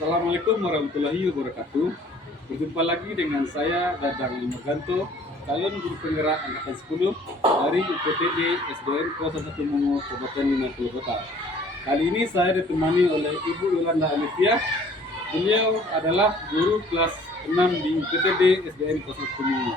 Assalamualaikum warahmatullahi wabarakatuh. Berjumpa lagi dengan saya Dadang Ilmuganto, calon guru penggerak angkatan 10 dari UPTD SDN 01 Mongo, Kabupaten 50 Kota. Kali ini saya ditemani oleh Ibu Yolanda Alifia. Beliau adalah guru kelas 6 di UPTD SDN 01 Mongo.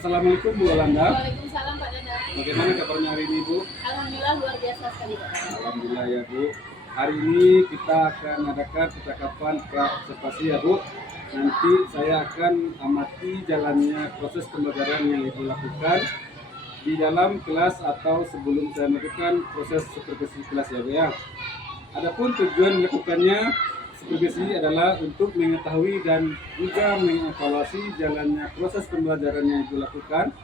Assalamualaikum Bu Yolanda. Waalaikumsalam Pak Dadang. Bagaimana kabarnya hari ini Bu? Alhamdulillah luar biasa sekali Pak. Alhamdulillah ya Bu. Hari ini kita akan adakan percakapan pra-observasi ya Bu. Nanti saya akan amati jalannya proses pembelajaran yang Ibu lakukan di dalam kelas atau sebelum saya melakukan proses supervisi kelas ya Bu ya. Adapun tujuan melakukannya supervisi adalah untuk mengetahui dan juga mengevaluasi jalannya proses pembelajaran yang Ibu lakukan.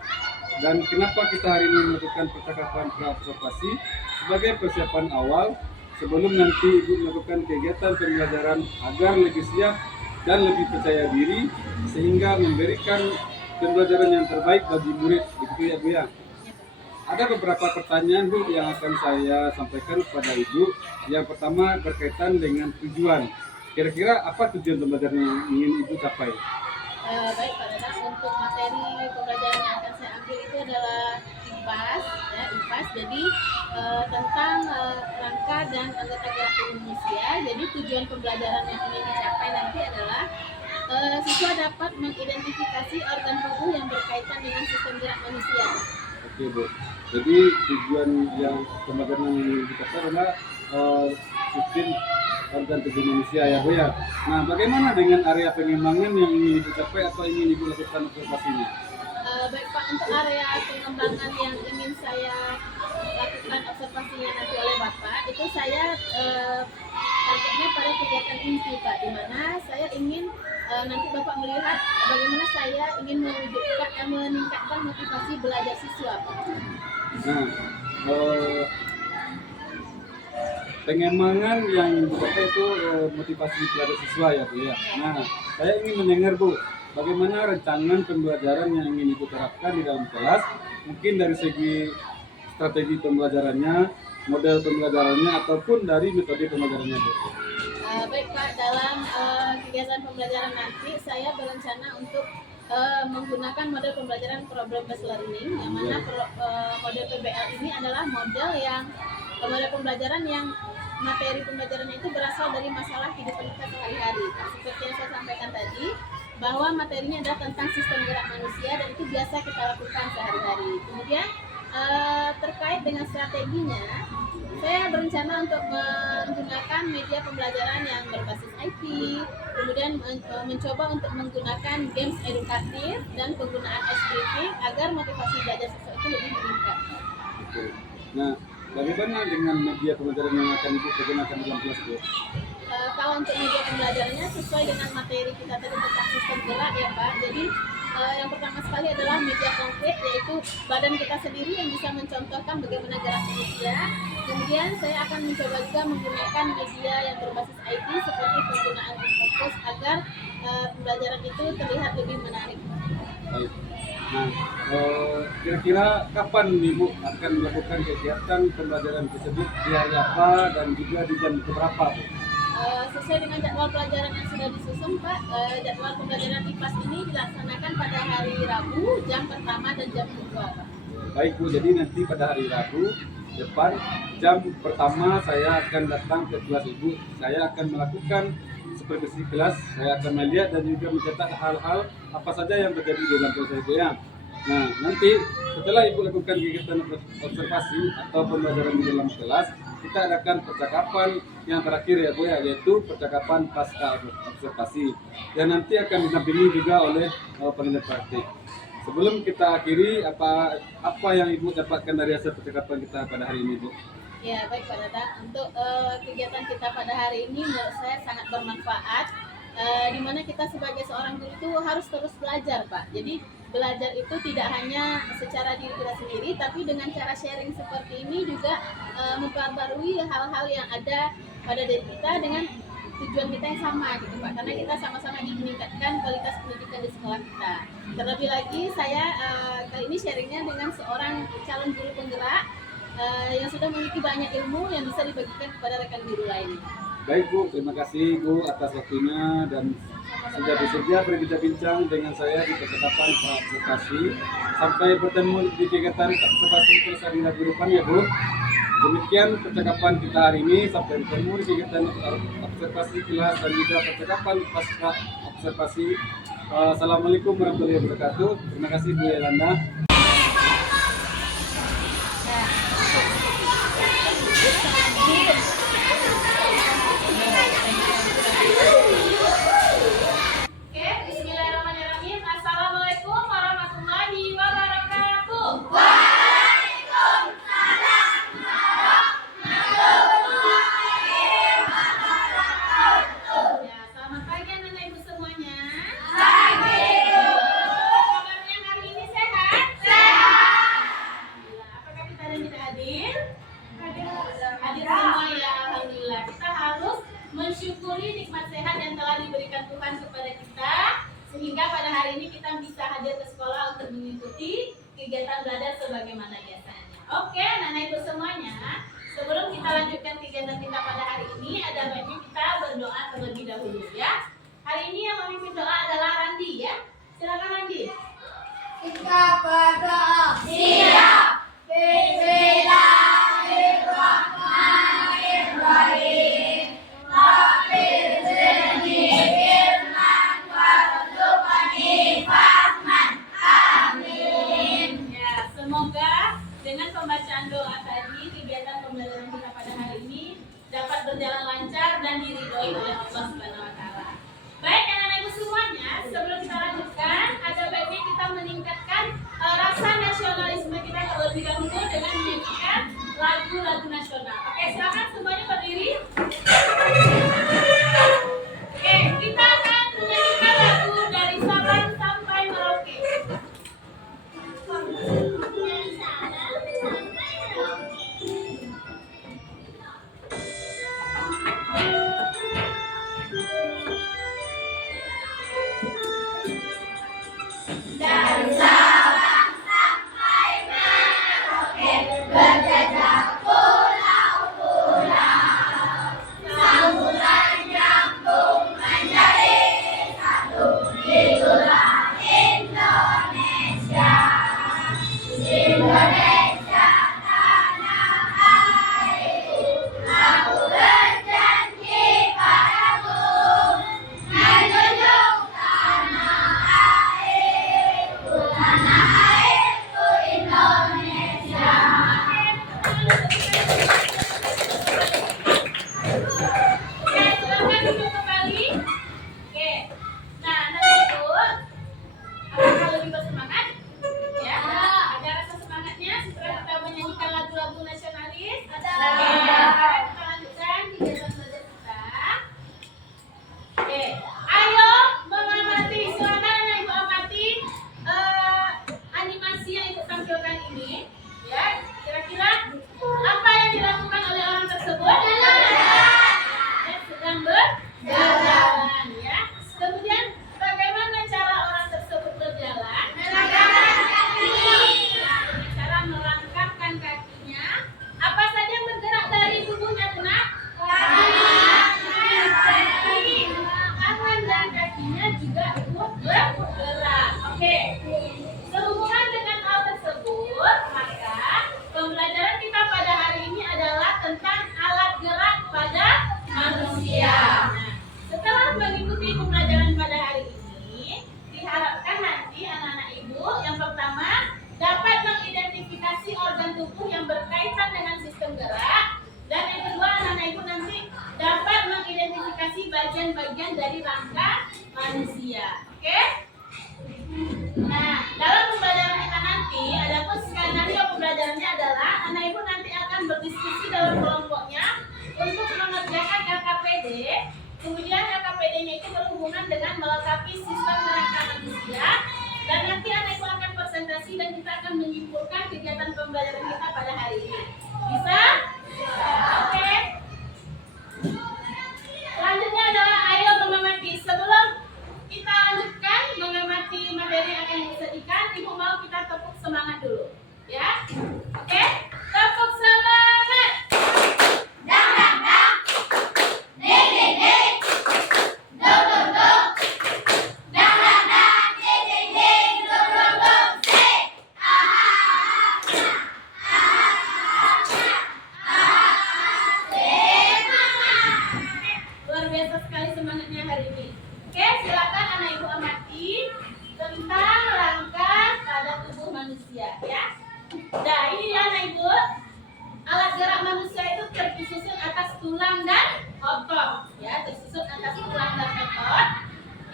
Dan kenapa kita hari ini melakukan percakapan pra-observasi sebagai persiapan awal sebelum nanti Ibu melakukan kegiatan pembelajaran agar lebih siap dan lebih percaya diri sehingga memberikan pembelajaran yang terbaik bagi murid, begitu ya Bu ya. Ada beberapa pertanyaan Bu yang akan saya sampaikan kepada Ibu. Yang pertama berkaitan dengan tujuan. Kira-kira apa tujuan pembelajaran yang ingin Ibu capai? Baik Pak Dadang, untuk materi pembelajaran yang akan saya ambil itu adalah IPAS, ya, IPAS. Jadi tentang rangka dan anggota gerak tubuh manusia. Jadi tujuan pembelajaran yang ingin dicapai nanti adalah siswa dapat mengidentifikasi organ tubuh yang berkaitan dengan sistem gerak manusia. Oke Bu. Jadi tujuan yang pembelajaran yang ingin dicapai adalah sistem organ tubuh manusia ya Bu ya. Nah, bagaimana dengan area pengembangan yang ingin dicapai atau ingin Ibu lakukan observasinya? Baik Pak, untuk area pengembangan yang ingin saya lakukan observasinya nanti oleh Bapak, itu saya targetnya pada kegiatan inti Pak, di mana saya ingin nanti Bapak melihat bagaimana saya ingin meningkatkan motivasi belajar siswa Pak. Nah, pengembangan yang dicapai itu motivasi belajar siswa ya Bu ya. Nah, saya ingin mendengar Bu, bagaimana rancangan pembelajaran yang ingin Ibu terapkan di dalam kelas, mungkin dari segi strategi pembelajarannya, model pembelajarannya, ataupun dari metode pembelajarannya Bu. Baik Pak, dalam kegiatan pembelajaran nanti saya berencana untuk menggunakan model pembelajaran problem based learning, yang mana model PBL ini adalah model pembelajaran yang materi pembelajarannya itu berasal dari masalah kehidupan kita sehari-hari. Seperti yang saya sampaikan tadi, bahwa materinya adalah tentang sistem gerak manusia dan itu biasa kita lakukan sehari-hari. Kemudian terkait dengan strateginya, saya berencana untuk menggunakan media pembelajaran yang berbasis IT, kemudian mencoba untuk menggunakan games edukatif dan penggunaan ice breaking agar motivasi belajar siswa itu lebih meningkat. Oke. Nah, bagaimana dengan media pembelajaran yang akan Ibu gunakan dalam kelas Bu? Kalau untuk media pembelajarannya sesuai dengan materi kita tadi tentang sistem gerak ya Pak. Jadi yang pertama sekali adalah media konkret, yaitu badan kita sendiri yang bisa mencontohkan bagaimana gerak manusia. Kemudian saya akan mencoba juga menggunakan media yang berbasis IT seperti penggunaan fokus agar pembelajaran itu terlihat lebih menarik. Baik. Nah, kira-kira kapan Ibu akan melakukan kegiatan pembelajaran tersebut, di hari apa dan juga di jam berapa Bu? Sesuai dengan jadwal pelajaran yang sudah disusun Pak, jadwal pembelajaran IPAS ini dilaksanakan pada hari Rabu, jam pertama dan jam kedua Pak. Baik Bu, jadi nanti pada hari Rabu depan jam pertama saya akan datang ke kelas Ibu. Saya akan melakukan supervisi kelas, saya akan melihat dan juga mencatat hal-hal apa saja yang terjadi dalam proses Ibu ya. Nah, nanti setelah Ibu lakukan kegiatan observasi atau pembelajaran di dalam kelas, kita adakan percakapan yang terakhir ya Bu ya, yaitu percakapan pasca observasi. Dan nanti akan didampingi juga oleh penilai praktik. Sebelum kita akhiri, apa yang Ibu dapatkan dari hasil percakapan kita pada hari ini Bu? Ya baik Pak Dadang, untuk kegiatan kita pada hari ini menurut saya sangat bermanfaat, di mana kita sebagai seorang guru itu harus terus belajar Pak. Jadi belajar itu tidak hanya secara diri kita sendiri, tapi dengan cara sharing seperti ini juga memperbarui hal-hal yang ada pada diri kita dengan tujuan kita yang sama gitu Pak, karena kita sama-sama ingin meningkatkan kualitas pendidikan di sekolah kita. Terlebih lagi saya kali ini sharingnya dengan seorang calon guru penggerak yang sudah memiliki banyak ilmu yang bisa dibagikan kepada rekan guru lain. Baik Bu, terima kasih Bu atas waktunya dan sudah bersedia berbincang-bincang dengan saya di percakapan observasi. Sampai bertemu di kegiatan observasi pelestarian lagu depan ya Bu. Demikian percakapan kita hari ini. Sampai bertemu di kegiatan observasi kelas dan juga percakapan pasca observasi. Assalamualaikum warahmatullahi wabarakatuh. Terima kasih Bu Yolanda. Oke, bismillahirrahmanirrahim. Assalamualaikum warahmatullahi wabarakatuh. Ya, selamat pagi anak ibu semuanya. Pagi. Kabarnya hari ini sehat? Sehat. Alhamdulillah. Apakah kita ada yang tidak hadir? Hadir. Hadir semua ya, alhamdulillah. Kita harus mensyukuri nikmat sehat yang telah diberikan Tuhan kepada kita, sehingga pada hari ini kita bisa hadir ke sekolah untuk mengikuti kegiatan belajar sebagaimana biasanya. Oke, anak ibu semuanya, sebelum kita lanjutkan kegiatan kita pada hari ini, ada baiknya kita berdoa terlebih dahulu ya. Hari ini yang memimpin doa adalah Randi ya. Silakan Randi. Kita berdoa. Siap. Bismillahirrahmanirrahim. Rabbil zidni ilman warzuqni fahman. Amin. Ya, semoga dengan pembacaan doa tadi, kegiatan pembelajaran kita pada hari ini dapat berjalan lancar dan diridhoi oleh Allah Subhanahu wa taala. Baik, anak-anak ibu semuanya, sebelum kita lanjutkan, ada baiknya kita meningkatkan rasa nasionalisme kita terlebih dahulu dengan menyanyikan lagu-lagu nasional. Oke, silakan semuanya berdiri. Oke, kita akan menyanyikan lagu dari Sabang sampai Merauke. Dari Sabang sampai Merauke berjajah pulau-pulau. Sambutan kampung menjadi satu. Itulah Indonesia. Indonesia tanah airku. Aku berjanji padamu menjunjung tanah airku. Tanah airku Indonesia. Oke, silakan duduk kembali. Oke. Nah, anak ibu, apakah lebih bersemangat? Ya. Ada rasa semangatnya setelah kita menyanyikan lagu-lagu nasionalis? Ada. Oke, sekarang kita lanjutkan kegiatan belajar kita. Oke, ayo mengamati, silakan anak ibu amati animasi yang ibu tampilkan ini. Ya, kira-kira apa yang dilakukan oleh orang tersebut? Ya, sedang berjalan ya. Kemudian bagaimana cara orang tersebut berjalan? Dengan cara melangkahkan kakinya. Apa saja yang bergerak dari tubuhnya, Nak? Kaki, tangan dan kakinya juga ikut bergerak. Oke. Sehubungan dengan hal tersebut, maka pembelajaran kita pada hari ini adalah tentang alat gerak pada manusia. Nah, setelah mengikuti pembelajaran pada hari ini, diharapkan nanti anak-anak ibu yang pertama dapat mengidentifikasi organ tubuh yang berkaitan dengan sistem gerak, dan yang kedua anak-anak ibu nanti dapat mengidentifikasi bagian-bagian dari rangka manusia. Oke? Nah, dalam pembelajaran kita nanti, adapun skenario pembelajarannya adalah anak ibu nanti akan berdiskusi dalam kelompoknya untuk mengerjakan LKPD. Kemudian LKPD-nya itu berhubungan dengan melengkapi sistem rangka manusia, dan nanti anak ibu akan presentasi dan kita akan menyimpulkan kegiatan pembelajaran kita pada hari ini. Bisa? Oke. Selanjutnya adalah ayo mengamati. Sebelum kita lanjutkan mengamati materi yang akan disajikan, ibu mau kita tepuk semangat dulu, ya? Oke? Tepuk semangat. Dang dang dang. luar biasa sekali semangatnya hari ini. Oke, silakan anak ibu amati tentang rangka pada tubuh manusia ya. Nah, ini ya anak ibu, alat gerak manusia itu tersusun atas tulang dan otot ya, tersusun atas tulang dan otot,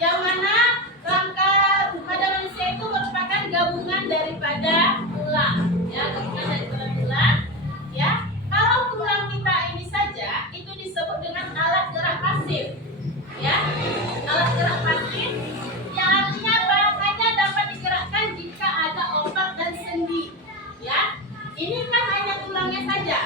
yang mana rangka pada manusia itu merupakan gabungan daripada tulang ya, gabungan daripada tulang ya. Kalau tulang kita ini saja itu disebut dengan alat gerak pasif ya, alat gerak pasif yang artinya apa? Hanya dapat digerakkan jika ada otot dan sendi ya. Ini kan hanya tulangnya saja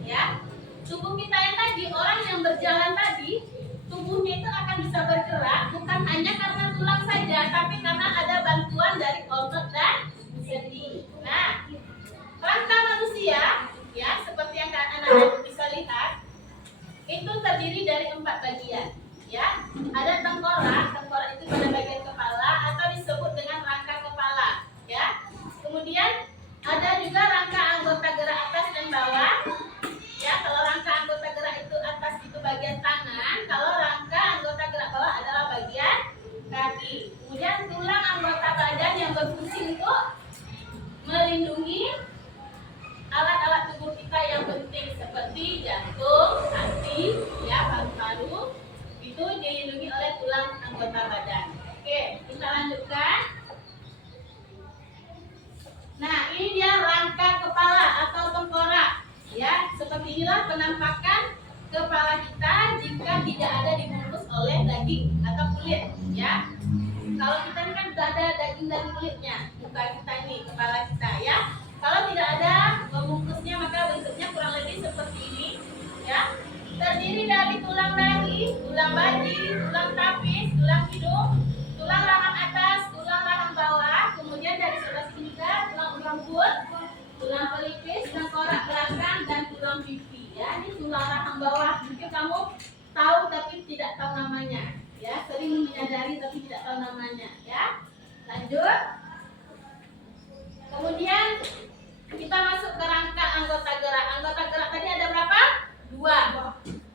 ya. Tubuh kita yang tadi, orang yang berjalan tadi, tubuhnya itu akan bisa bergerak bukan hanya karena tulang saja, tapi karena ada bantuan dari otot dan sendi. Nah, rangka manusia ya, seperti yang anak-anak bisa lihat, itu terdiri dari 4 bagian ya. Ada tengkorak, tengkorak itu pada bagian kepala atau disebut dengan rangka kepala ya. Kemudian ada juga rangka anggota gerak atas dan bawah ya. Kalau rangka anggota gerak itu atas itu bagian tangan, kalau rangka anggota gerak bawah adalah bagian kaki. Kemudian tulang anggota badan yang berfungsi untuk melindungi alat-alat tubuh kita yang penting seperti jantung, hati, ya, paru-paru, itu dilindungi oleh tulang anggota badan. Oke, kita lanjutkan. Nah, ini dia rangka kepala atau tengkorak. Ya, seperti inilah penampakan kepala kita jika tidak ada dibungkus oleh daging atau kulit. Ya, kalau kita ini kan sudah ada daging dan kulitnya, muka kita ini, kepala kita. Ya, kalau tidak ada pembungkusnya maka bentuknya kurang lebih seperti ini. Ya, terdiri dari tulang dahi, tulang baji, tulang tapis, tulang hidung, tulang rahang atas, tulang rahang bawah, kemudian dari sebelah sini juga tulang rambut, tulang pelipis, tengkorak belakang, dan tulang pipi. Ya, ini tulang rahang bawah. Mungkin kamu tahu tapi tidak tahu namanya. Ya, sering menyadari tapi tidak tahu namanya. Ya, lanjut. Kemudian kita masuk ke rangka anggota gerak. Anggota gerak tadi ada berapa? 2.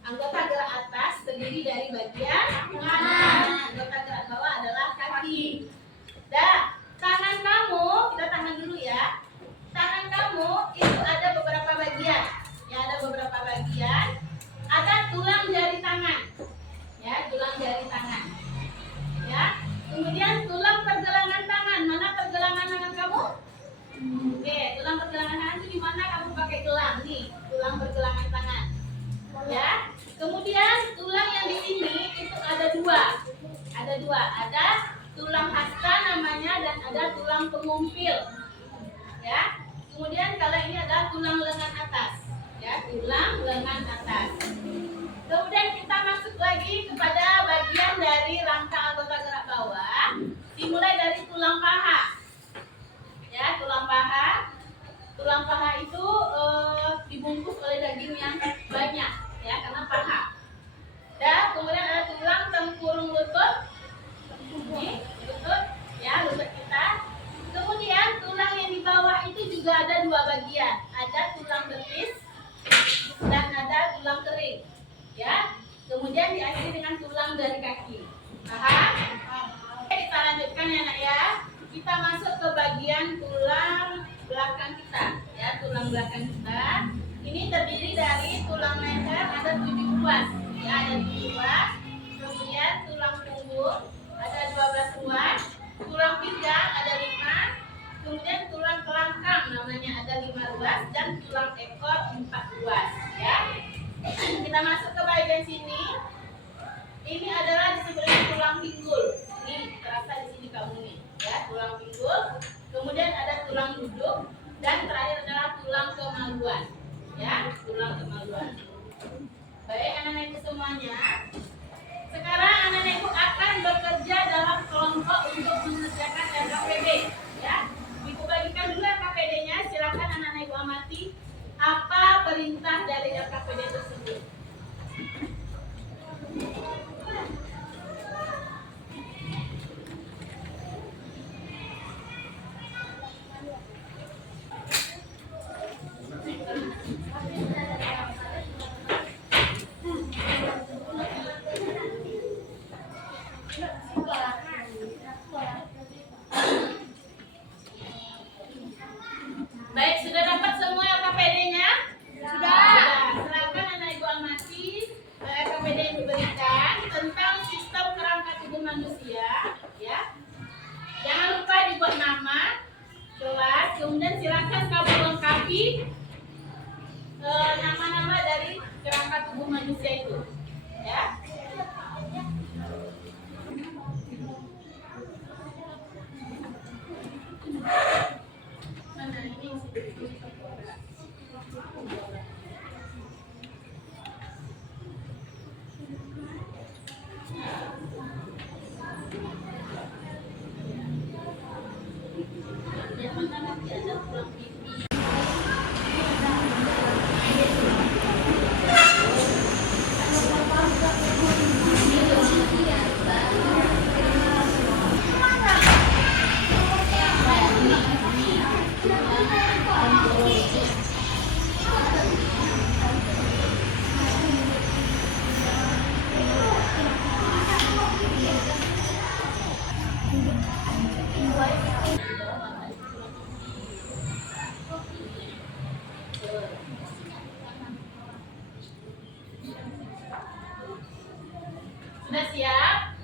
Anggota gerak atas terdiri dari bagian tangan. Anggota gerak bawah adalah kaki. Dah, tangan kamu, kita tangan dulu ya. Tangan kamu itu ada beberapa bagian. Ya, ada beberapa bagian. Ada tulang jari tangan. Ya, tulang jari tangan. Ya. Kemudian tulang pergelangan tangan. Mana pergelangan tangan kamu? Oke, tulang pergelangan tangan itu di mana kamu pakai gelang nih? Tulang pergelangan tangan. Ya. Kemudian tulang yang di sini itu ada 2. Ada 2. Ada tulang hasta namanya dan ada tulang pengumpil. Ya. Kemudian kalau ini adalah tulang lengan atas. Ya, tulang lengan atas. Kemudian kita masuk lagi kepada bagian dari rangka anggota gerak bawah. Dimulai dari tulang paha. Ya, tulang paha. Tulang paha itu dibungkus oleh daging yang banyak, ya, karena paha. Dan kemudian ada tulang tempurung lutut. Ini lutut, ya, lutut kita. Kemudian tulang yang di bawah itu juga ada 2 bagian. Ada tulang betis dan ada tulang kering. Ya. Kemudian diakhiri dengan tulang dari kaki. Paham? Oke, kita lanjutkan ya, Nak ya. Kita masuk ke bagian tulang belakang kita, ya, tulang belakang kita. Ini terdiri dari tulang leher ada 7 ruas, ya, ada 7 ruas. Kemudian tulang punggung ada 12 ruas, tulang pinggang ada 5, kemudian tulang kelangkang namanya ada 5 ruas dan tulang ekor 4 ruas, ya. Kita masuk ke bagian sini. Ini adalah disebut tulang pinggul. Ini terasa di sini kamu nih, ya, tulang pinggul. Kemudian ada tulang duduk dan terakhir adalah tulang kemaluan, ya, tulang kemaluan. Baik anak-anak semuanya, Yang mana nanti ada pulang pipi. Sudah siap?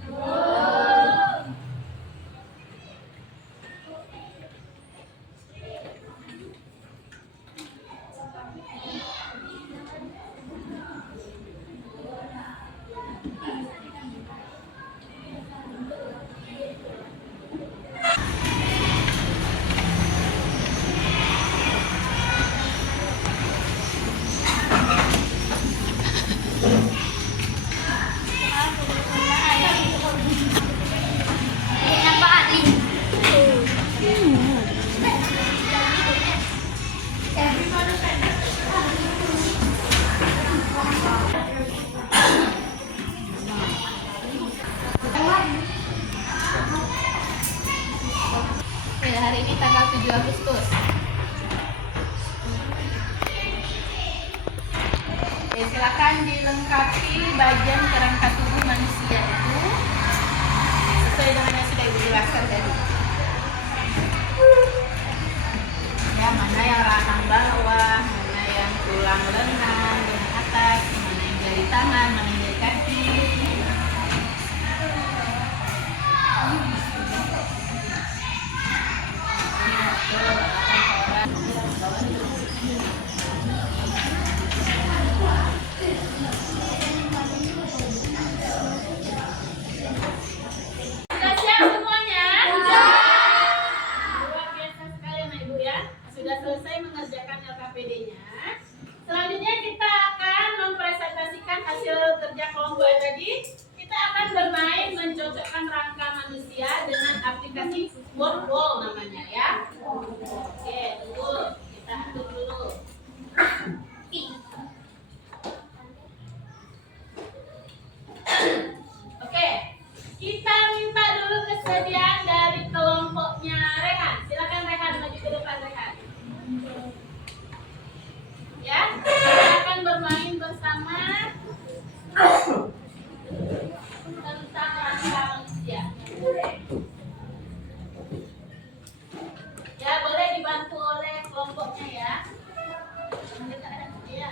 Oke, hari ini tanggal 7 Agustus. Oke, silakan dilengkapi bagian kerangka tubuh manusia itu sesuai dengan yang sudah Ibu jelaskan tadi. Ya, mana yang rahang bawah, mana yang tulang lengan, lengan atas, mana yang jari tangan, mana yang jari kaki. Sudah siap semuanya? Luar biasa sekali Anak Ibu ya. Sudah selesai mengerjakan LKPD-nya. Selanjutnya kita akan mempresentasikan hasil kerja kelompok yang tadi. Kita akan bermain mencocokkan rangka manusia dengan aplikasi Wordwall namanya ya. Oke, tunggu. Kita atur dulu. Oke, kita minta dulu kesediaan dari kelompoknya Rehan. Silakan Rehan maju ke depan Rehan. Ya, kita akan bermain bersama tentang rangka manusia. Ya, boleh dibantu oleh kelompoknya ya. Ya.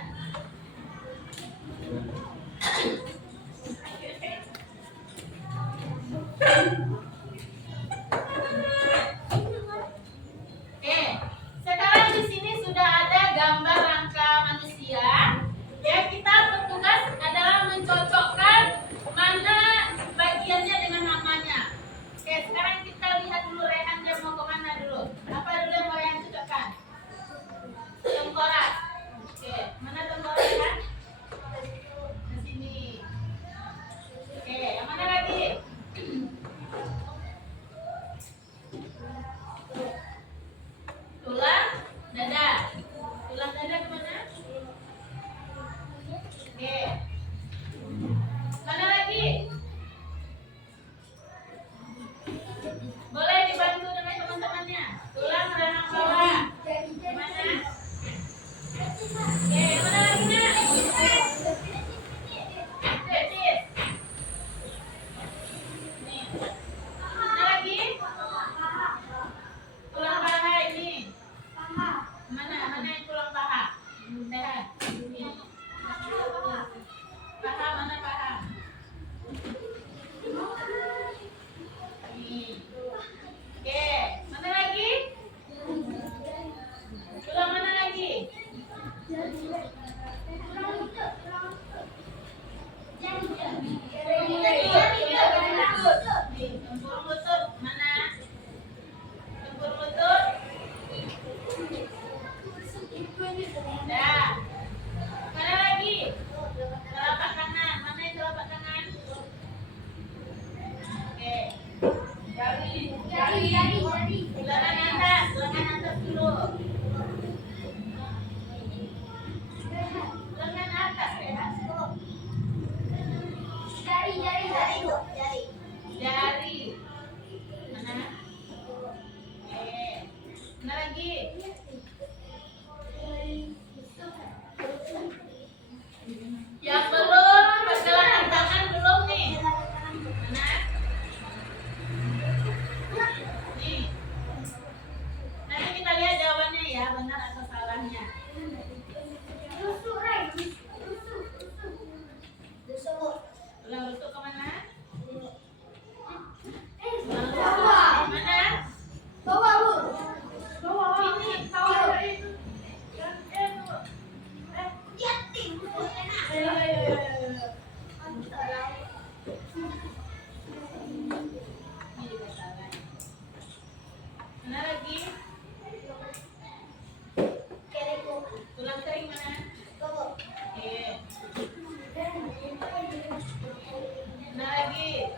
lagi.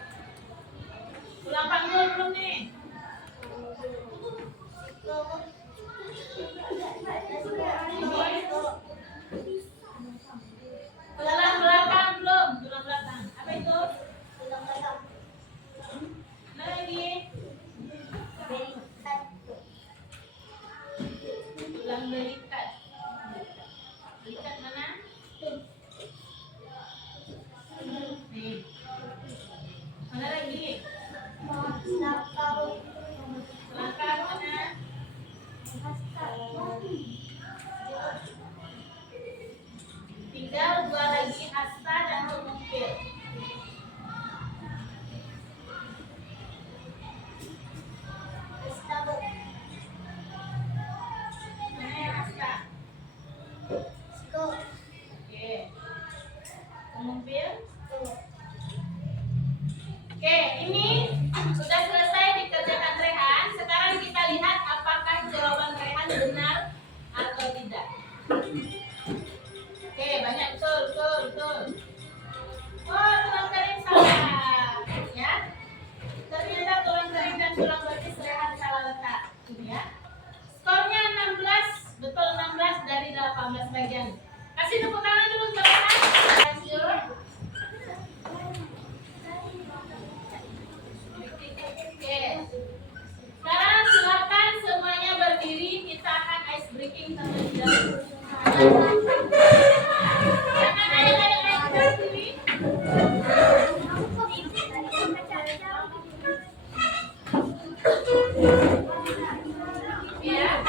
Tulang panggul belum nih? Tulang belakang belum? Tulang belakang. Apa itu? Mana lagi? Tulang belikat. Belikat mana? Nih. Mana lagi? Belakang mana? Tinggal dua lagi, hasta dan pemungkir. Mana yang hasta? Oke. Pemungkir. Oke, ini sudah selesai dikerjakan Rehan. Sekarang kita lihat apakah jawaban Rehan benar atau tidak. Oke, banyak betul. Oh, tulang kering salah. Ya. Ternyata tulang kering dan tulang betis Rehan salah letak. Ya. Skornya 16, betul 16 dari 18 bagian. Kasih tepuk tangan dulu untuk Rehan. Lanjut. Oke. Sekarang silakan semuanya berdiri, kita akan ice breaking terlebih dahulu. Jangan ayo berdiri. Ya.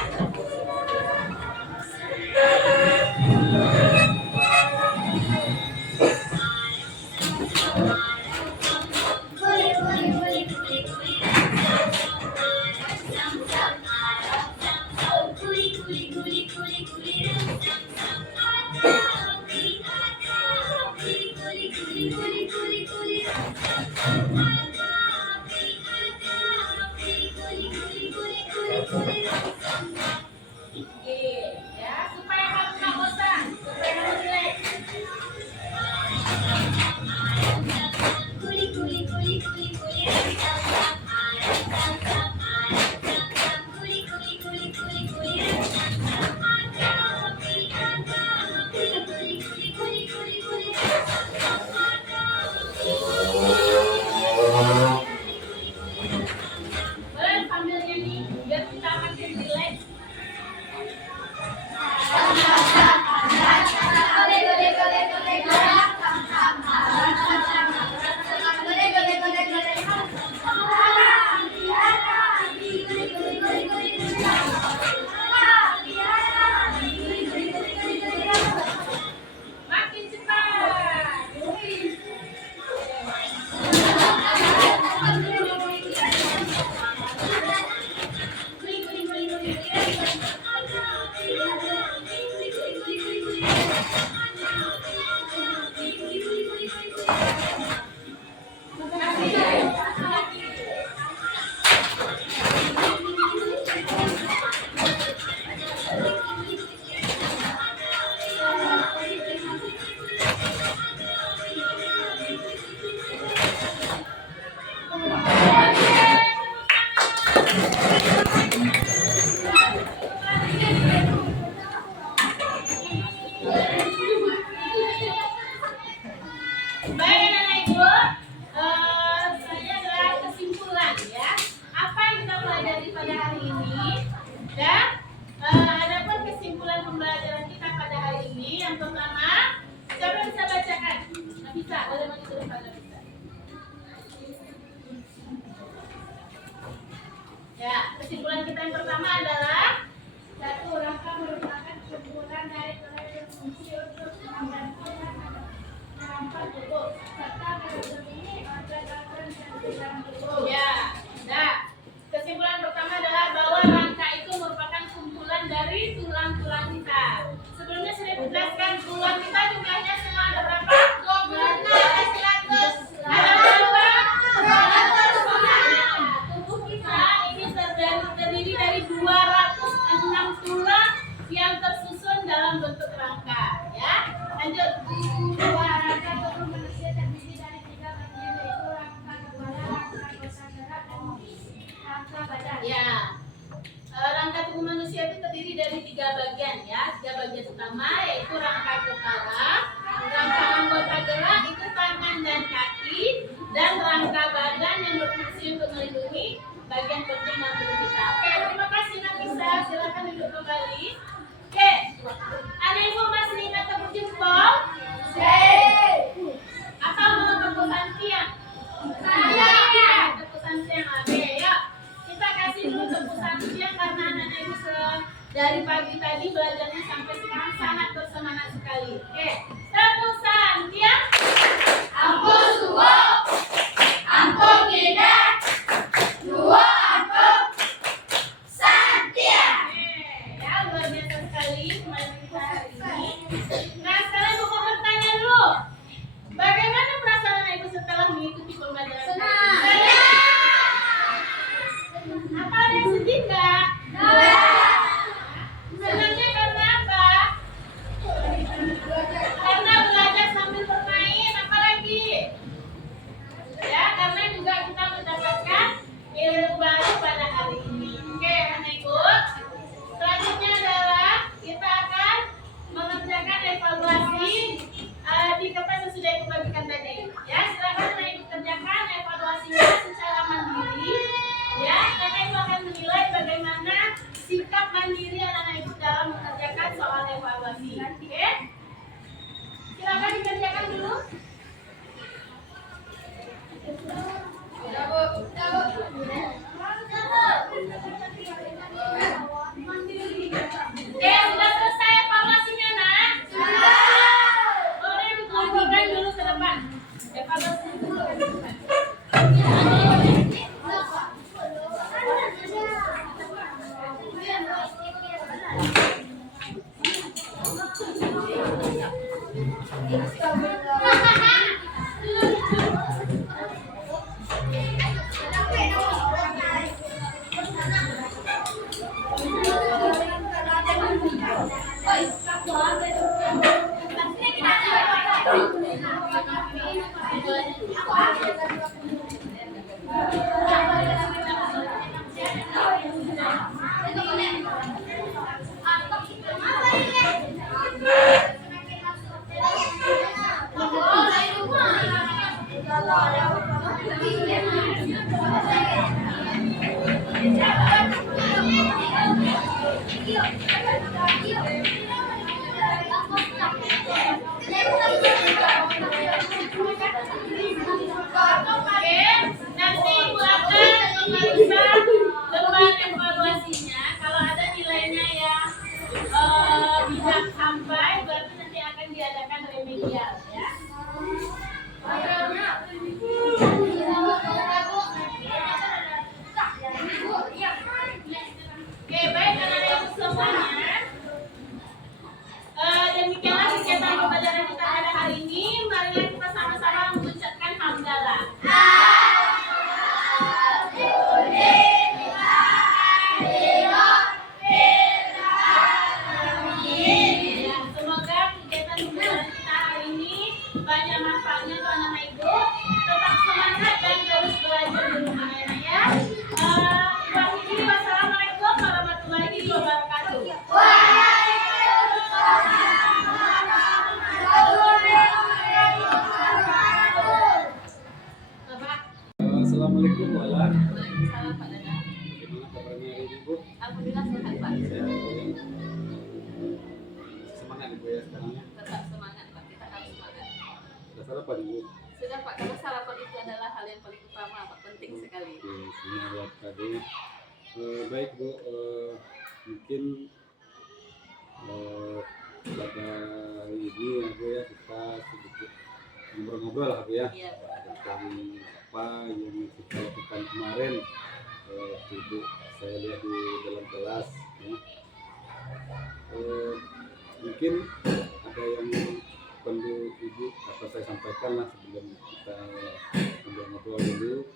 Oke, ya, supaya kamu nggak bosan, supaya kamu relax. Boleh sambil nyanyi, biar kita makin relax. Makin cepat. Baik anak-anak ibu, saya adalah kesimpulan ya. Apa yang kita pelajari pada hari ini dan adapun kesimpulan pembelajaran kita pada hari ini yang pertama, siapa yang bisa bacakan? Nggak bisa, boleh maju ke depan, nggak bisa. Ya, kesimpulan kita yang pertama adalah satu, rangka merupakan kumpulan dari fungsi untuk menggantikan merampas tubuh serta melindungi organ-organ dan tulang tubuh. Ya, nah, kesimpulan pertama adalah bahwa rangka itu merupakan kumpulan dari tulang-tulang kita. Sebelumnya sudah dijelaskan tulang kita jumlahnya semua ada berapa? 26, 100. Ada berapa? 200. Tubuh kita ini terdiri dari 206 tulang yang tersusun dalam bentuk rangka. Ya, lanjut. Rangka tubuh manusia terdiri dari 3 bagian yaitu pertama yaitu rangka kepala, rangka anggota gerak itu tangan dan kaki, dan rangka badan yang berfungsi untuk melindungi bagian penting dalam tubuh kita. Oke, terima kasih Nafisa. Silakan duduk kembali. Oke, ada informasi ingat tepuk jempol? Atau mau tepuk santian? Tepuk santian. Oke, yuk. Kita kasih dulu tepuk santian karena anak-anak ibu dari pagi tadi belajarnya sampai sekarang sangat bersemangat sekali. Oke, tepuk santian. Ampun suwo, ampun tidak, dua ampun, Santia. Ya, luar biasa sekali kemarin kita hari ini. Nah, sekarang aku mau bertanya dulu. Bagaimana perasaan anak ibu setelah mengikuti pembelajaran? Senang. Apa ada yang sedih nggak? Senangnya karena apa? Karena belajar sambil bermain. Apa lagi? Ya, karena juga kita mendapatkan ilmu baru pada hari ini. Oke, anak ibu. Selanjutnya adalah kita akan mengerjakan evaluasi di kertas yang sudah ibu bagikan tadi. Ya, silakan anak ibu kerjakan evaluasinya secara mandiri. Ya, karena ibu akan menilai bagaimana sikap mandiri anak-anak ibu dalam mengerjakan soal evaluasi. Oke? Silakan dikerjakan dulu. Oke, sudah selesai evaluasinya, nak? Boleh ditunjukkan dulu ke depan. Evaluasinya dulu ke depan. Oke, nanti ibu akan memeriksa lembar evaluasinya. Kalau ada nilainya yang tidak sampai, berarti nanti akan diadakan remedial, ya. Oke, baik anak-anak ibu semuanya. Demikianlah kegiatan pembelajaran kita pada hari ini. Mari kita sama-sama mengucapkan hamdalah. Ya, semoga kegiatan pembelajaran kita hari ini banyak manfaatnya untuk anak-anak ibu. Tetap semangat dan terus belajar di rumah ya. Wassalamualaikum warahmatullahi wabarakatuh. Bapak. Assalamualaikum Walan. Waalaikumsalam Pak Dada. Bagaimana kabarnya hari ini, Bu? Alhamdulillah sehat Pak. Sehat, Bu, ya. Semangat Ibu ya sekarang ya. Tetap semangat Pak, kita harus semangat. Sudah sarapan Ibu? Sudah Pak, karena sarapan itu adalah hal yang paling utama Pak, penting sekali. Oke, semangat tadi. Baik Bu, mungkin pada hari ini ya Bu ya, kita sedikit ngobrol-ngobrol lah Bu ya, Iya Pak. tentang apa yang kita lakukan kemarin. Waktu itu saya lihat di dalam kelas ya. Mungkin ada yang perlu Ibu atau saya sampaikan lah sebelum kita ngobrol-ngobrol dulu,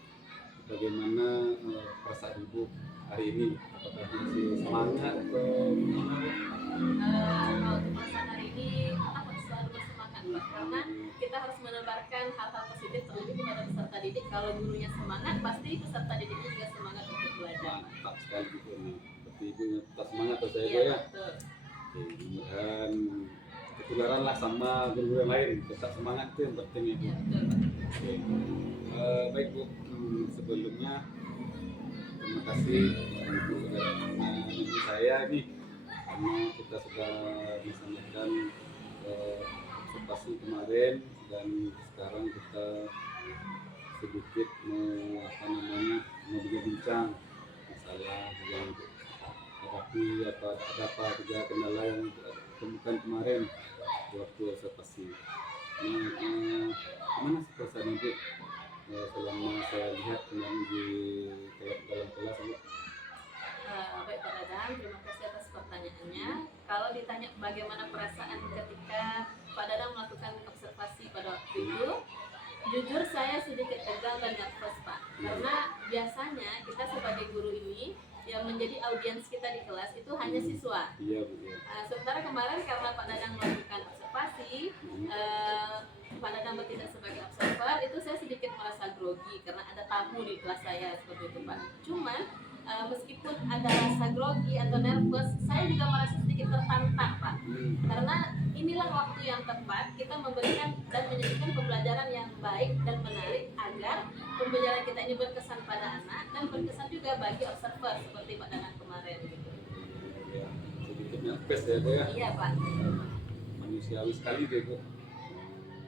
bagaimana perasaan Ibu hari ini, apakah masih semangat atau gimana? Kalau untuk perasaan hari ini kita harus selalu bersemangat Pak, karena kita harus menebarkan hal-hal positif terlebih kepada peserta didik. Kalau gurunya semangat, pasti peserta didiknya juga semangat untuk belajar. Mantap sekali gitu nih. Seperti Ibu tetap semangat atau saya Iya ya. betul. Oke, Mudah-mudahan ketularan lah sama guru-guru yang lain, tetap semangat tuh yang penting ya Bu. Ya, betul Pak. Oke. Baik Bu, sebelumnya terima kasih Ibu sudah menemani saya nih, karena kita sudah melaksanakan observasi kemarin dan sekarang kita sedikit mau berbincang masalah yang hadapi atau ada apa saja kendala yang temukan kemarin waktu observasi. Gimana sih perasaan Ibu selama saya lihat kemarin di dalam kelas Bu? Baik Pak Dadang, terima kasih atas pertanyaannya. Kalau ditanya bagaimana perasaan ketika Pak Dadang melakukan observasi pada waktu itu, jujur saya sedikit tegang dan nervous Pak, karena biasanya kita sebagai guru ini yang menjadi audiens kita di kelas itu hanya siswa. Iya Bu ya. Sementara kemarin karena Pak Dadang melakukan observasi, Pak Dadang bertindak sebagai observer, itu saya sedikit merasa grogi karena ada tamu di kelas saya seperti itu Pak. Cuman meskipun ada rasa grogi atau nervous, saya juga merasa sedikit tertantang Pak. Karena inilah waktu yang tepat kita memberikan dan menyajikan pembelajaran yang baik dan menarik agar pembelajaran kita ini berkesan pada anak dan berkesan juga bagi observer seperti Pak Dadang kemarin gitu. Ya, sedikit nervous ya Bu ya. Iya Pak. Manusiawi sekali deh Bu.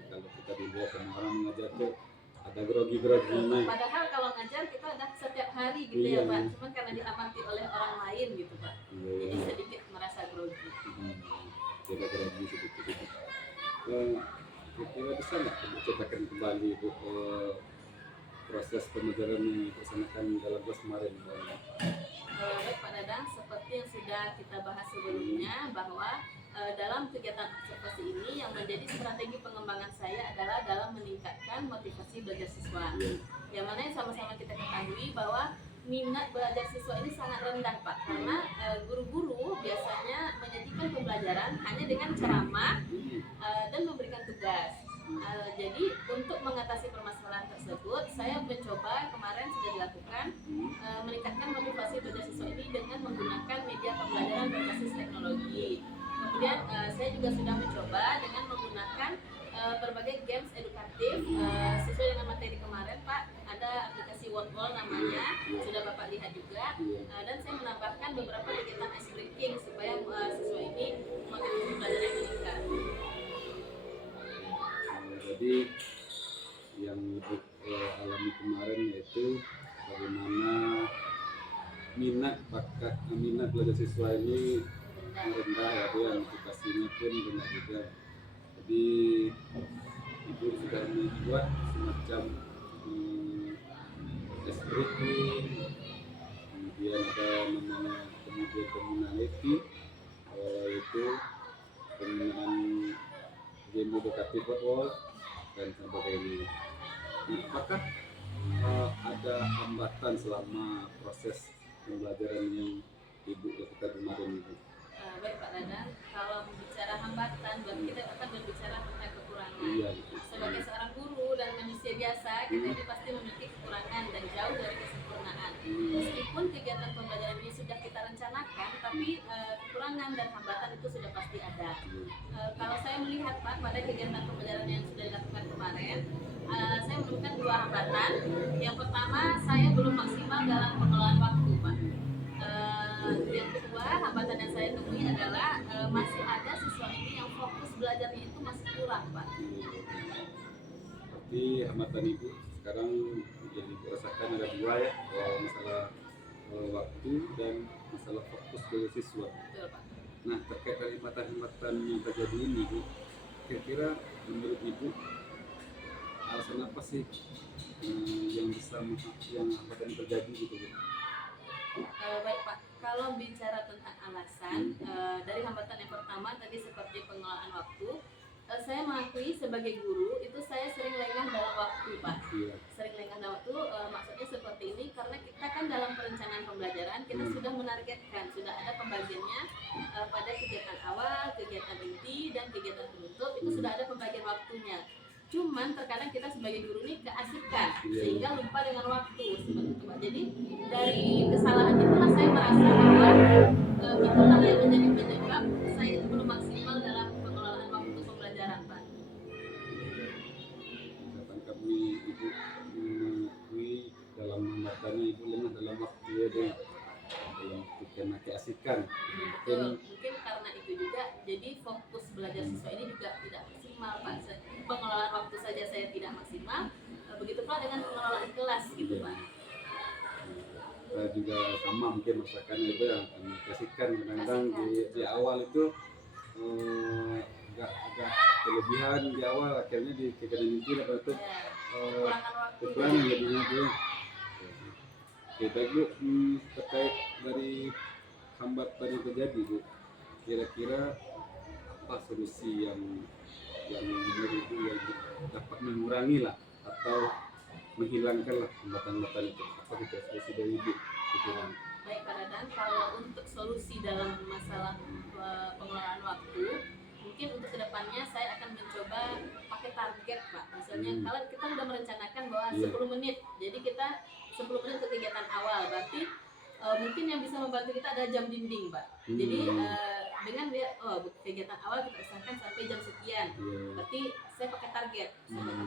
Kalau kita dilihat sama orang mengajar tuh ada grogi-groginya. Padahal kalau ngajar kita udah setiap hari gitu Iya. ya Pak, cuman karena diamati oleh orang lain gitu Pak, jadi Iya. sedikit merasa grogi. Coba grogi sedikit. Kira-kira bisa nggak Ibu ceritakan kembali Bu proses pembelajaran yang dilaksanakan dalam kelas kemarin? Baik Pak Dadang, seperti yang sudah kita bahas sebelumnya bahwa dalam kegiatan observasi ini yang menjadi strategi pengembangan saya adalah dalam meningkatkan motivasi belajar siswa. Yang mana yang sama-sama kita ketahui bahwa minat belajar siswa ini sangat rendah Pak, karena guru-guru biasanya menyajikan pembelajaran hanya dengan ceramah dan memberikan tugas. Jadi untuk mengatasi permasalahan tersebut, saya mencoba kemarin sudah dilakukan meningkatkan motivasi belajar siswa ini dengan menggunakan media pembelajaran berbasis teknologi. Kemudian saya juga sudah mencoba dengan menggunakan berbagai games edukatif sesuai dengan materi kemarin Pak. Ada aplikasi Wordwall namanya, sudah Bapak lihat juga. Dan saya menambahkan beberapa kegiatan ice breaking supaya siswa ini motivasi belajar yang meningkat. Jadi yang Ibu alami kemarin yaitu bagaimana minat belajar siswa ini rendah ya Bu, motivasinya pun rendah juga. Jadi Ibu sudah membuat semacam test breaking, kemudian ada namanya kemudian community, yaitu penggunaan game edukatif Wordwall dan sebagainya. Apakah ada hambatan selama proses pembelajaran yang Ibu lakukan kemarin itu? Baik Pak Dadang, kalau bicara hambatan, berarti kita akan berbicara tentang kekurangan. Iya, betul. Sebagai seorang guru dan manusia biasa, kita ini pasti memiliki kekurangan dan jauh dari kesempurnaan. Meskipun kegiatan pembelajaran ini sudah kita rencanakan, tapi kekurangan dan hambatan itu sudah pasti ada. Kalau saya melihat Pak, pada kegiatan pembelajaran yang sudah dilakukan kemarin, saya menemukan dua hambatan. Yang pertama, saya belum maksimal dalam pengelolaan waktu Pak. Yang kedua, hambatan yang saya temui adalah masih ada siswa ini yang fokus belajarnya itu masih kurang Pak. Berarti hambatan Ibu sekarang yang Ibu rasakan ada dua ya, masalah waktu dan masalah fokus dari siswa. Betul Pak. Nah, terkait dari hambatan-hambatan yang terjadi ini Bu, kira-kira menurut Ibu alasan apa sih yang hambatan terjadi gitu Bu? Baik Pak, kalau bicara tentang alasan dari hambatan yang pertama tadi seperti pengelolaan waktu, saya mengakui sebagai guru itu saya sering lengah dalam waktu Pak. Iya. Sering lengah dalam waktu, maksudnya seperti ini karena kita kan dalam perencanaan pembelajaran kita sudah menargetkan, sudah ada pembagiannya pada kegiatan awal, kegiatan inti dan kegiatan penutup itu sudah ada pembagian waktunya. Cuman terkadang kita sebagai guru ini keasikan sehingga lupa dengan waktu seperti itu Pak. Jadi dari kesalahan itulah saya merasa bahwa itulah yang menjadi penyebab saya dalam pikiran keasikan. Betul, mungkin karena itu juga jadi fokus belajar siswa ini juga tidak maksimal Pak. Pengelolaan waktu saja saya tidak maksimal, begitu pula dengan pengelolaan kelas gitu Pak. Kita juga sama mungkin masakannya itu yang kasihkan kadang-kadang di awal itu agak kelebihan di awal, akhirnya di kegiatan inti dapat itu Kekurangan waktu. kekurangan jadinya tuh. Oke, baik Bu, terkait dari hambatan yang terjadi Bu, kira-kira apa solusi yang benar itu yang dapat mengurangi lah atau menghilangkan lah hambatan-hambatan itu? Apa kita solusi dari Ibu pikiran? Baik Pak Dadan, kalau untuk solusi dalam masalah pengelolaan waktu, mungkin untuk kedepannya saya akan mencoba pakai target Pak. Misalnya kalau kita sudah merencanakan bahwa 10 menit, jadi kita 10 menit untuk kegiatan awal, berarti mungkin yang bisa membantu kita ada jam dinding Pak. Jadi dengan dia kegiatan awal kita usahakan sampai jam sekian, berarti saya pakai target.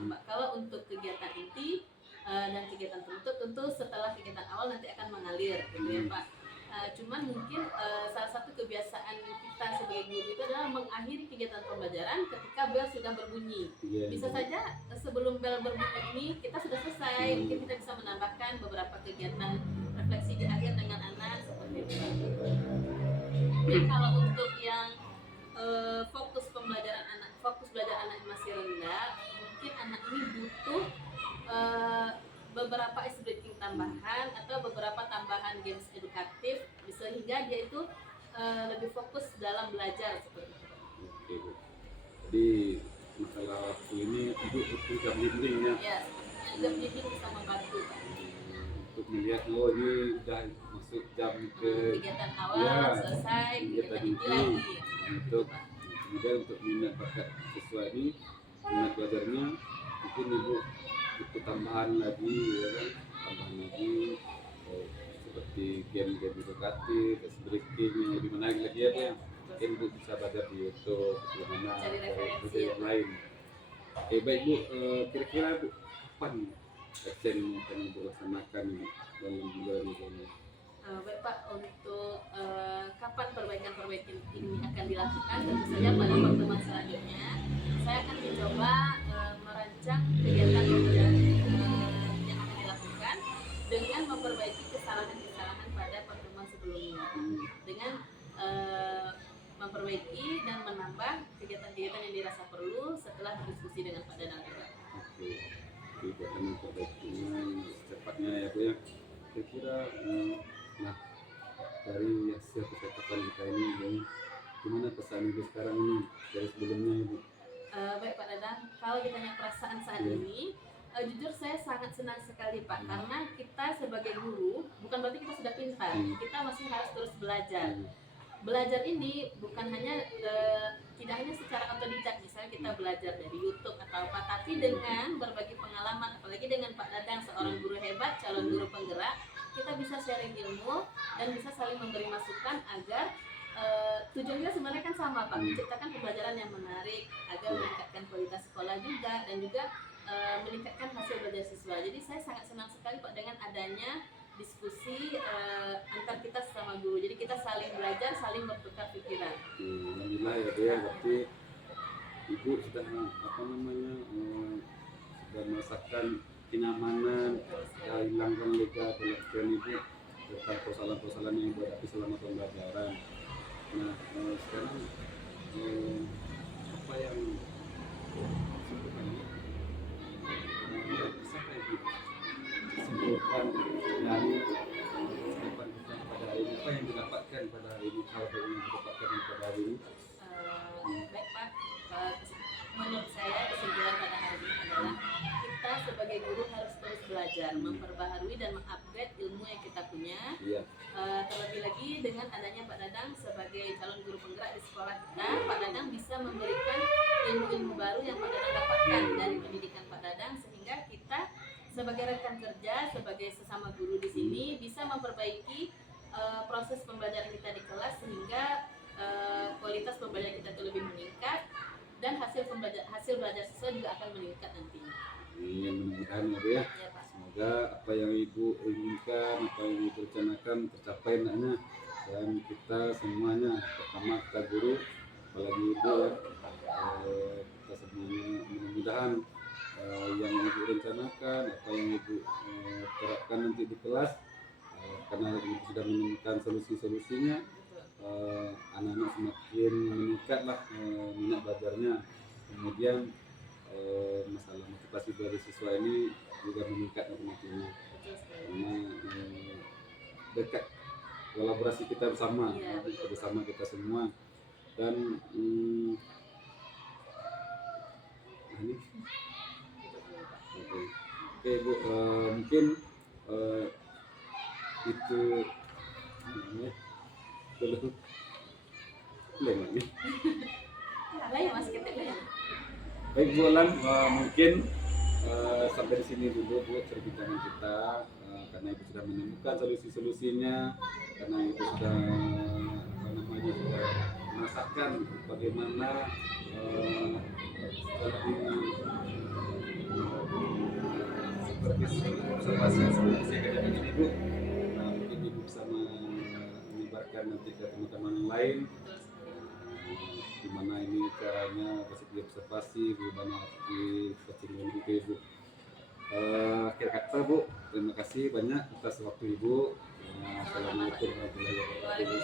Pak, kalau untuk kegiatan inti dan kegiatan penutup tentu setelah kegiatan awal nanti akan mengalir gitu ya Pak. Cuman mungkin salah satu kebiasaan kita sebagai guru itu adalah mengakhiri kegiatan pembelajaran ketika bel sudah berbunyi. Bisa saja sebelum bel berbunyi ini kita sudah selesai, mungkin kita bisa menambahkan beberapa kegiatan refleksi di akhir dengan anak seperti itu. Jadi kalau untuk yang fokus belajar anak yang masih rendah, mungkin anak ini butuh beberapa ice breaking tambahan atau beberapa tambahan games edukatif sehingga dia itu lebih fokus dalam belajar seperti itu. Oke Bu. Jadi masalah waktu ini Ibu butuh jam dindingnya. Ya, jam dinding bisa membantu Pak. Untuk melihat ini udah masuk jam ke Kegiatan awal selesai, kegiatan inti lagi. Untuk kemudian untuk minat bakat siswa ini, minat belajarnya mungkin Ibu butuh tambahan lagi ya kan, tambahan lagi seperti game-game edukatif, breaking yang lebih menarik lagi ya Pak. Mungkin Bu bisa belajar di YouTube, bagaimana Cari referensi yang lain. Oke baik Bu, kira-kira Bu kapan action yang akan Ibu laksanakan dalam bulan ini? Baik Pak, untuk kapan perbaikan-perbaikan ini akan dilakukan, tentu saja pada pertemuan selanjutnya saya akan mencoba merancang kegiatan yang akan dilakukan dengan memperbaiki kesalahan-kesalahan pada pertemuan sebelumnya, dengan memperbaiki dan menambah kegiatan-kegiatan yang dirasa perlu setelah berdiskusi dengan Pak Danang juga. Oke, kita akan memperbaikinya secepatnya ya Bu ya. Kira-kira nah dari hasil kesepakatan kita ini gimana pesan Ibu sekarang ini dari sebelumnya Ibu? Baik Pak Dadang, kalau ditanya perasaan saat ini, jujur saya sangat senang sekali Pak, karena kita sebagai guru bukan berarti kita sudah pintar, kita masih harus terus belajar. Belajar ini bukan hanya tidak hanya secara otodidak, misalnya kita belajar dari YouTube atau apa, tapi dengan berbagi pengalaman, apalagi dengan Pak Dadang seorang guru hebat, calon guru penggerak, kita bisa sharing ilmu dan bisa saling memberi masukan agar tujuannya sebenarnya kan sama Pak, menciptakan pembelajaran yang menarik agar meningkatkan kualitas sekolah juga dan juga meningkatkan hasil belajar siswa. Jadi saya sangat senang sekali Pak dengan adanya diskusi antar kita sesama guru. Jadi kita saling belajar, saling bertukar pikiran. Alhamdulillah ya Bu ya, berarti Ibu sudah sudah merasakan kenyamanan, hilangkan lega pengertian Ibu tentang persoalan-persoalan yang dihadapi selama pembelajaran. Nah sekarang apa yang sebenarnya bisa kayak gitu simpulkan dari kehidupan kita pada hari ini, apa yang didapatkan pada hari ini, hal yang didapatkan pada hari ini? Baik Pak, menurut saya kesimpulan pada hari ini adalah kita sebagai guru harus terus belajar, memperbaharui dan mengupgrade ilmu yang kita punya. Terlebih lagi dengan adanya Pak Dadang sebagai calon guru penggerak di sekolah kita, Pak Dadang bisa memberikan ilmu-ilmu baru yang Pak Dadang dapatkan dari pendidikan Pak Dadang, sehingga kita sebagai rekan kerja, sebagai sesama guru di sini bisa memperbaiki proses pembelajaran kita di kelas sehingga kualitas pembelajaran kita itu lebih meningkat dan hasil belajar siswa juga akan meningkat nantinya. Mudah-mudahan ya Bu ya. Ya Pak. Semoga semoga apa yang ibu inginkan, apa yang ibu rencanakan tercapai naknya, dan kita semuanya, pertama kita guru, apalagi ibu ya, kita semuanya mudah-mudahan yang ibu rencanakan, apa yang ibu terapkan nanti di kelas, karena ibu sudah menemukan solusi-solusinya, anak-anak semakin meningkatlah minat belajarnya. Kemudian masalah motivasi dari siswa ini juga meningkat nantinya, karena dekat kolaborasi kita bersama, bersama kita semua. Dan ini oke Bu, mungkin itu namanya belum namanya. Lah ya Mas kita ya. Baik Bu Lan, mungkin sampai di sini dulu Bu perbincangan kita, karena Ibu sudah menemukan solusi-solusinya, karena Ibu sudah sudah merasakan bagaimana seperti observasi yang ada dengan Ibu. Mungkin Ibu bisa menyebarkan nanti ke teman-teman yang lain, gimana ini caranya positif observasi, gimana di pertemuan itu Ibu. Akhir kata Bu, terima kasih banyak atas waktu Ibu. Assalamualaikum warahmatullahi wabarakatuh.